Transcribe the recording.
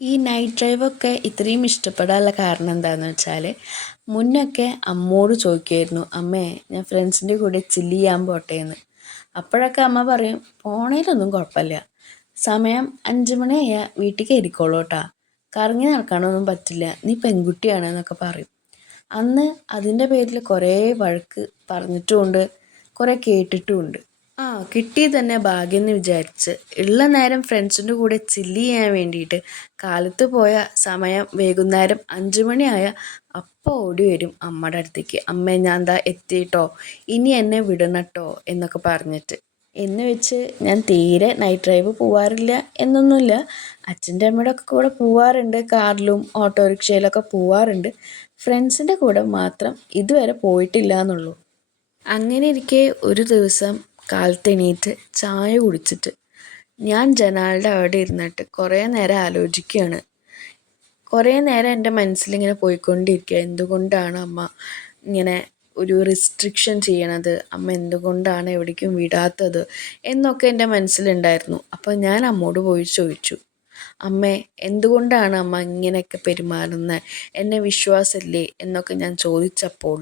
ഈ നൈറ്റ് ഡ്രൈവൊക്കെ ഇത്രയും ഇഷ്ടപ്പെടാനുള്ള കാരണം എന്താണെന്ന് വെച്ചാൽ മുന്നൊക്കെ അമ്മോട് ചോദിക്കുമായിരുന്നു, അമ്മേ ഞാൻ ഫ്രണ്ട്സിൻ്റെ കൂടെ ചില്ല് ചെയ്യാൻ പോട്ടെ എന്ന്. അപ്പോഴൊക്കെ അമ്മ പറയും, പോണേലൊന്നും കുഴപ്പമില്ല, സമയം 5 മണിയായാൽ വീട്ടിൽ കയറിക്കോളൂ കേട്ടാ, കറങ്ങി നടക്കാനൊന്നും പറ്റില്ല, നീ പെൺകുട്ടിയാണ് എന്നൊക്കെ പറയും. അന്ന് അതിൻ്റെ പേരിൽ കുറേ വഴക്ക് പറഞ്ഞിട്ടുമുണ്ട്, കുറേ കേട്ടിട്ടുമുണ്ട്. കിട്ടിയത് തന്നെ ഭാഗ്യം എന്ന് വിചാരിച്ച് ഉള്ള നേരം ഫ്രണ്ട്സിൻ്റെ കൂടെ ചില്ല് ചെയ്യാൻ വേണ്ടിയിട്ട് കാലത്ത് പോയ സമയം വൈകുന്നേരം 5 മണിയായ അപ്പോൾ ഓടി വരും അമ്മയുടെ അടുത്തേക്ക്. അമ്മേ ഞാൻ ദാ എത്തിയിട്ടോ, ഇനി എന്നെ വിടണട്ടോ എന്നൊക്കെ പറഞ്ഞിട്ട്. എന്ന് വെച്ച് ഞാൻ തീരെ നൈറ്റ് ഡ്രൈവ് പോവാറില്ല എന്നൊന്നുമില്ല. അച്ഛൻ്റെ അമ്മയുടെ ഒക്കെ കൂടെ പോവാറുണ്ട്, കാറിലും ഓട്ടോറിക്ഷയിലൊക്കെ പോവാറുണ്ട്. ഫ്രണ്ട്സിൻ്റെ കൂടെ മാത്രം ഇതുവരെ പോയിട്ടില്ല എന്നുള്ളൂ. അങ്ങനെ ഇരിക്കെ ഒരു ദിവസം കാലത്ത് എണീറ്റ് ചായ കുടിച്ചിട്ട് ഞാൻ ജനാലയുടെ അവിടെ ഇരുന്നിട്ട് കുറേ നേരം ആലോചിക്കുകയാണ്. കുറേ നേരം എൻ്റെ മനസ്സിലിങ്ങനെ പോയിക്കൊണ്ടിരിക്കുക, എന്തുകൊണ്ടാണ് അമ്മ ഇങ്ങനെ ഒരു റിസ്ട്രിക്ഷൻ ചെയ്യണത്, അമ്മ എന്തുകൊണ്ടാണ് എവിടേക്കും വിടാത്തത് എന്നൊക്കെ എൻ്റെ മനസ്സിലുണ്ടായിരുന്നു. അപ്പോൾ ഞാൻ അമ്മോട് പോയി ചോദിച്ചു, അമ്മേ എന്തുകൊണ്ടാണ് അമ്മ ഇങ്ങനെയൊക്കെ പെരുമാറുന്നത്, എന്നെ വിശ്വാസമില്ലേ എന്നൊക്കെ ഞാൻ ചോദിച്ചപ്പോൾ